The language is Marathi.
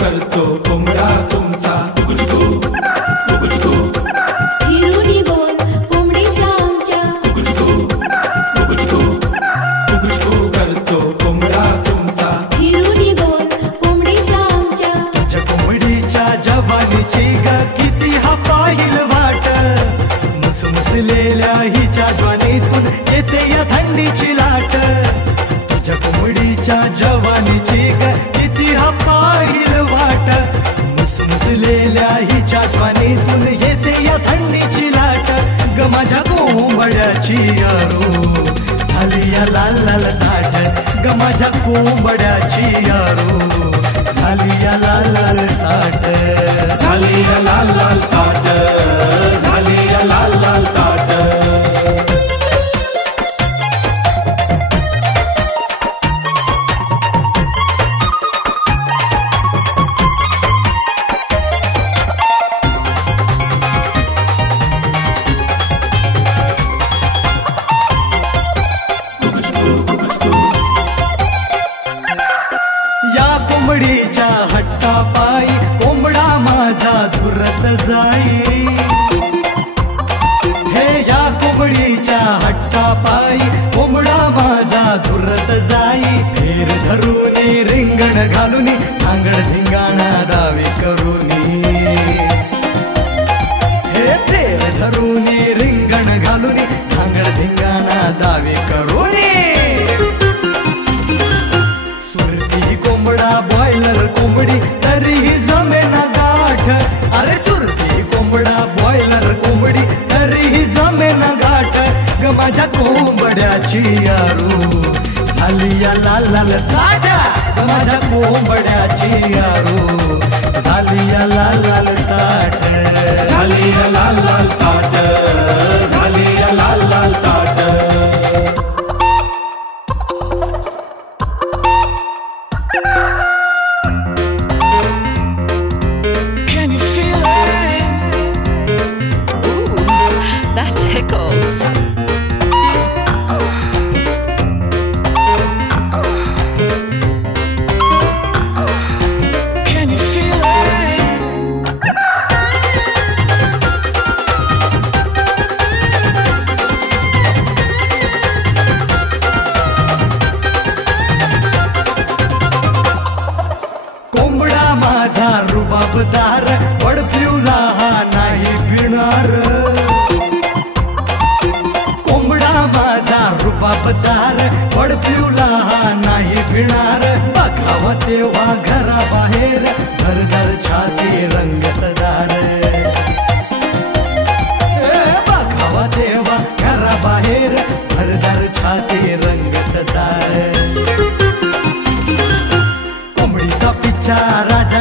करतो कोंबडा तुमचा कुकुचकू कुकुचकू हिरुनी बोल कोंबडीचा आमच्या कुकुचकू कुकुचकू कुकुचकू करतो कोंबडा तुमचा हिरुनी बोल कोंबडीचा आमच्या तुझ्या कोंबडीच्या जवानीची ग किती हा पाहिल वाट मुसमुसलेल्या हिच्या ज्वानीतून येते या थंडीची लाट तुझ्या कोंबडीच्या जवानीची ग किती हा पाहिल वाट मुसमुसलेल्या हिच्या ज्वानीतून येते या थंडीची लाट ग माझ्या कोंबड्याची यारो झाली या लाल लाल ताट ग माझ्या कोंबड्याची यारो झाली या लाल लाल ताट झाली या लाल लाल ताट झाली या लाल लाल ताट या कोंबडीच्या हट्टापायी कोंबडा माझा झुरत जाई हे या कोंबडीच्या हट्टापायी कोंबडा माझा झुरत जाई फेर धरून रिंगण घालून धांगड धिंगाणा दावे करून हे फेर धरून रिंगण घालून धांगड धिंगाणा दावे करून कोंबडा बॉयलर कोंबडी तरीही जमेना गाठ अरे सुरती कोंबडा बॉयलर कोंबडी तरीही जमेना गाठ ग माझ्या कोंबड्याची यारू झाली या लाल लाल ताट ग माझ्या कोंबड्याची यारू झाली या लाल लाल ताट झाली या लाल लाल ताट झाली या लाल लाल ताट Can you feel it? Ooh, that tickles. Can you feel it? कोंबडा माझा रुबाबदार बडपिवला हा नाही पिणार कोंबडा माझा रुबाबदार बडपिवला हा नाही पिणार बघावा तेव्हा घराबाहेर धरधर छाती रंगतदार बघावा तेव्हा घराबाहेर धरधर छाती रंगतदार कोंबडीचा पिच्छा राजा